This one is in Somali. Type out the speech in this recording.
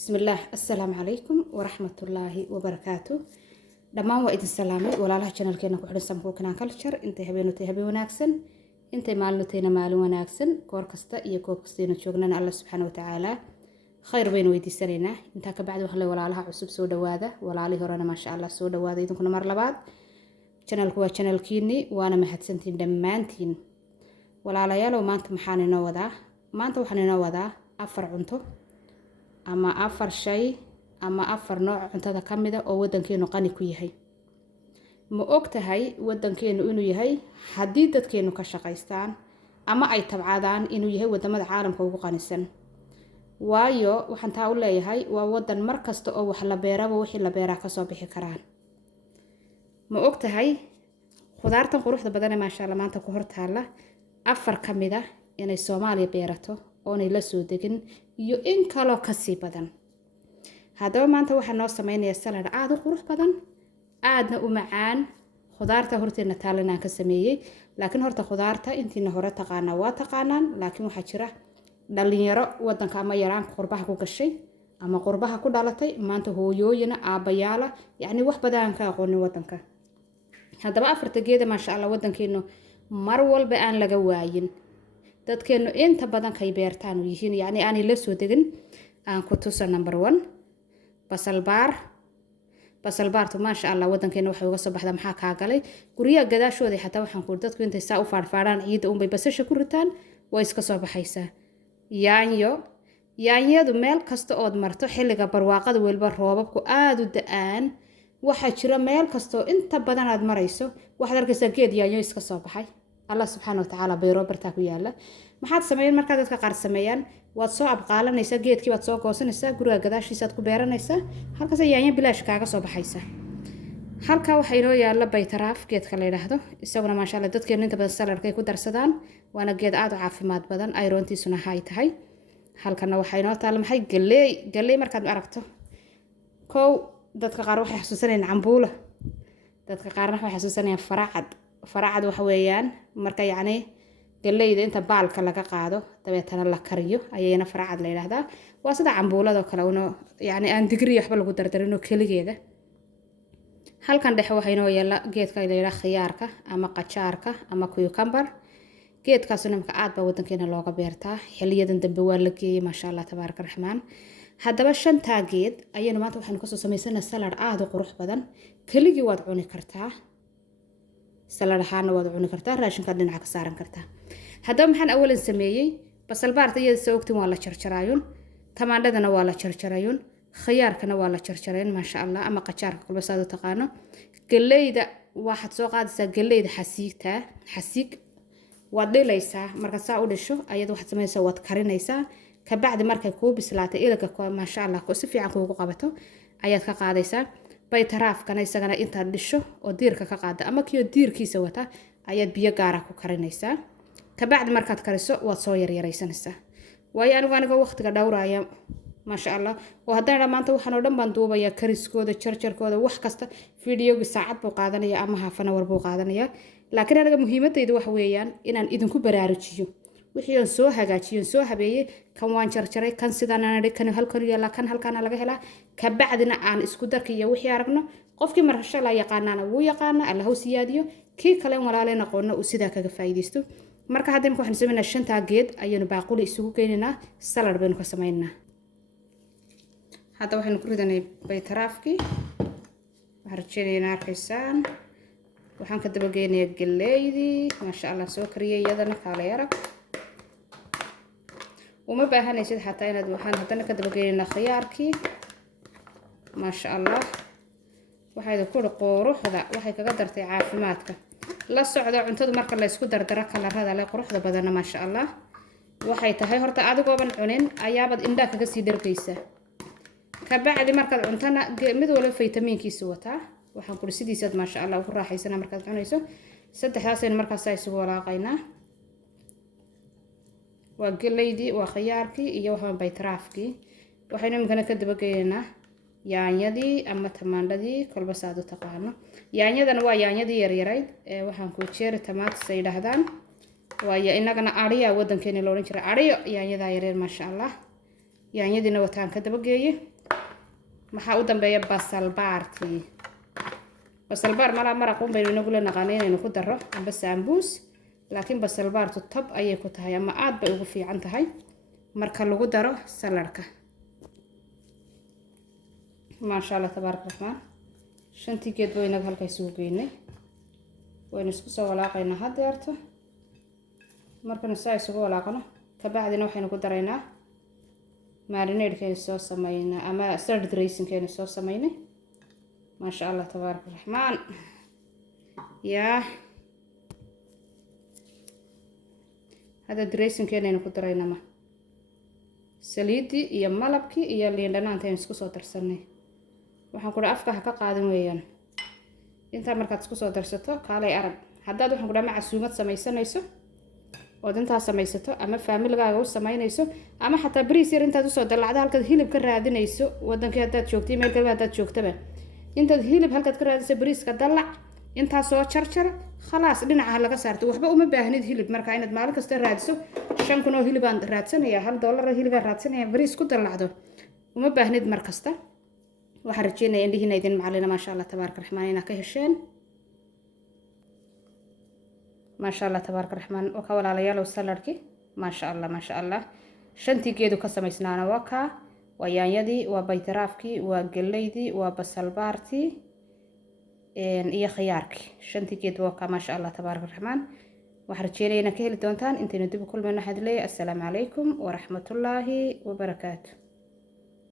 بسم الله السلام عليكم ورحمة الله وبركاته. دمان وإذن السلامي ولا الله جنال كينا كحرن سمكو كنان كالشر انتي هبينو تهبي وناكسن انتي مالنو تينا مالو وناكسن كوركستا إيا كوكستينو تشوغنان الله سبحانه وتعالى خير بينو ويدي سرينا انتا كبعد وحلي ولا الله عصب سو دواده ولا عليه هرانا ما شاء الله سو دواده إذن كنا مر لبعض جنال كوا جنال كيني وانا محد سنتين دمانتين ولا على يالو مانت محاني نوضا مانت وحاني نوضا أفر عنتو ama afar shay ama afar nooc cuntada kamida oo wadankeenu qani ku yahay ma ogtahay wadankeenu inuu yahay hadii dadkeenu ka shaqaystaan ama ay tabcadaan inuu yahay wadamada caalamka ugu qanisan waayo waxaan taa u leeyahay waa wadan markasta oo wax la beeraba wixii la beeraa ka soo bixi karaan ma ogtahay khudaartan quruxda badan ee maasha Allah maanta ku hortaala afar kamida inay Soomaaliya beerato oonay la soo degin iyo in kale ka sii badan hadaba maanta waxaan noo sameeynaa salad aad u qurux badan aadna u macaan khudaarta horteena taalanaan ka sameeyay laakiin horta khudaarta intiina hore taqaana waa taqaanaan laakiin waxa jira dhalinyaro wadanka ama yaraan qurbaha ku gashay ama qurbaha ku dhalatay maanta hooyooyina aabayaala yani wax badan ka aqoon wadanka hadaba afarta geeda maasha Allah wadankeenu mar walba aan laga waayin dadkeenu inta badan kay beertaan u yihiin yani aanay la soo degin aan ku tuso number 1 basal baartu maasha Allah wadankeenu waxa uga soo baxda maxaa ka galay guriga gadaashooda xataa waxaan ku dadku intay saa u faarfaaraan ciida un bay basasha ku ritaan way iska soo baxaysaa yaanyadu meel kasta oo marto xilliga barwaaqada walba roobabku aad u da'aan waxa jira meel kasta oo inta badan aad marayso waxa arkaysaa geed yaanyo iska soo baxay الله سبحانه وتعالى بيرو برتا ku yaala maxaad sameeyeen marka dadka qaar sameeyaan waad soo abqaalanaysa geedkii waad soo goosanaysa guriga gadaashiisa aad ku beeranaysa halkaas yaanyo bilaash kaaga soo baxaysa halka waxa inoo yaala baytaraaf geedka la yiraahdo isaguna ma sha Allah dadkeena inta badan saladka ay ku darsadaan waana geed aad u caafimaad badan ayroontiisuna hay tahay halkana waxa inoo taal maxay galey markaad aragto koow dadka qaar waxay xasuusanayaan cambuula dadka qaarna waxay xasuusanayaan faracad waxa weeyaan marka yani galeyda inta baalka laga qaado dabeetana la kariyo ayayna faracad la yiraahdaa waa sida cambuulada kale oo yani aan digri waxba lagu dardarino kaligeeda halkan dhexe waxa inoo yaala geedka la yiraahdo khiyaarka ama qajaarka ama cucumber geedkaasuna marka aad ba wadankeena looga beertaa xiliyadan dambe waa la geeyay ma sha Allah tabaaraka raxmaan hadaba shanta geed ayaynu maanta waxaan ka soo sameeysanaa salad aad u qurux badan kaligi waad cuni kartaa salad ahaan waad cuni kartaa raashinka dhinaca ka saaran kartaa hadaba maxaan awalan sameeyay basal baarta iyada soo ogtiin waa la jarjarayun tamaandhadana waa la jarjarayun khiyaarkana waa la jarjarayun ma sha Allah ama qajaarka kulba saad u taqaano galeyda waxaad soo qaadaysaa galeyda xasiig waad dhilaysaa marka saa u dhisho ayada waxaad sameeysaa waad karinaysaa ka bacdi markay ku bislaato ilaga ma sha Allah ku si fiican kuugu qabato ayaad ka qaadaysaa baytaraafkana isagana inta dhisho oo diirka ka qaada ama kiyo diirkiisa wata ayaad biyo gaar ah ku karinaysaa ka bacdi markaad kariso waad soo yaryaraysanaysaa waayo aniga waqtiga dhawraaya ma sha Allah oo haddana maanta waxaan oo dhan baan duubaya kariskooda jarjarkooda wax kasta fiidiyowga saacad buu qaadanaya ama haafana war buu qaadanaya laakiin aniga muhiimadaydu waxa weeyaan inaan idinku baraarujiyo wixii aan soo hagaajiyo soo habeeyay kan waan jarjaray kan sidaan aan dhig kan halkan yaala kan halkan laga helaa ka bacdina aan isku darkiyo wixii aragno qofkii marasha la yaqaanana wuu yaqaana Allah uu siyaadiyo kii kale walaalena qoonna uu sida kaga faa'iideysto marka hadda waxaan sameeynaa shanta geed ayaynu baaquli isugu keeninaa salad baynu ka sameeynaa hadda waxaan ku ridanay baytaraafki harjeena arkaysaan waxaan ka daba geenayaa galeeydi ma sha Allah soo kariyay iyadana kala yarag وما بأهنيش حتى أنا دوحان هذا كده بقينا خياركي ما شاء الله وحيد كل قروح هذا وحيد قدر تعافي ماتك لا الصعدة عنتظر مركز لا يسكت درك على هذا لا قروح هذا بدنا ما شاء الله وحيد هاي هرت عاد قابن عنين أيابد إنداك قصي دركيسة كبعد مركز عنتنا مذ ولا فيتامين كيسوتها وحن كل سيدي سد ما شاء الله وراح يسنا مركز عنيسو سد حاسين مركز سايسو ولا قينا وقليدي وخياركي iyo waxaan baytaraafki waxayna imkana ka daba geeyna yaanyadii ama tamaandhadii kolba saad u taqaano yaanyadana waa yaanyadii yaryarayd ee waxaan ku jeer tamaat sayidhahdaan waa inagana ariya wadankeena loo oran jiray ariyo yaanyada yaryar ma sha Allah yaanyadiina wataan ka daba geeye maxaa u dambeeya basal baartii basal baar malaa maraq un baynu inagu la naqaanay inaynu ku daro amba saambuus laakiin basal baartu tab ayay ku tahay ama aad bay ugu fiican tahay marka lagu daro saladhka maasha allah tabaaraka raxmaan shantii geed baa inaga halka isugu geynay waynu isku soo walaaqaynaa haddeerto markanu saa isugu walaaqano kabacdina waxaynu ku daraynaa marinade-keenu soo samaynaa ama salad dressing-keenu soo samaynay maasha allah tabaaraka raxmaan yaa هذا دريسين كأننا كترينا ما سليدي يا ملبكي يا اللي عندنا أنت نسكو صوتر سنة وحنقول أفكار حكا قادم ويان أنت مركز سكو صوتر ستة كالي أرب حداد وحنقول مع سومات سميسنا يسو ودنتها سميسته أما فاميل جاو سمين يسو أما حتى بريسير أنت تصدر العادة هالك هيل بكرة عادين يسو ودن كده تشوكتي ما كده تشوكته به أنت هيل بهالك كرة عادة بريس كدلع أنت صوت شرشر خلاص dhinaca laga saarto waxba uma baahnid hilib marka inaad maalin kasta raadso 5 kun oo hilib aan raadsanaya $1 hilib aan raadsanaya bariis ku dalacdo uma baahnid mar kasta waxa rajeenay indhihiina idin macallina ma sha Allah tabaaraka raxmaan ina ka hesheen ma sha Allah tabaaraka raxmaan oo ka walaalayaal saladki ma sha Allah shantii geedu ka samaysnaana waa ka waa yaanyadii waa baytaraafkii waa galeydii waa basal baartii iyo khiyaarkii shantii geed waa ka ma sha Allah tabaaraka raxmaan waxa rajeenayna ka heli doontaan intaynu dib u kulmayno xadley assalaamu calaykum wa rahmatullaahi wa barakaatuh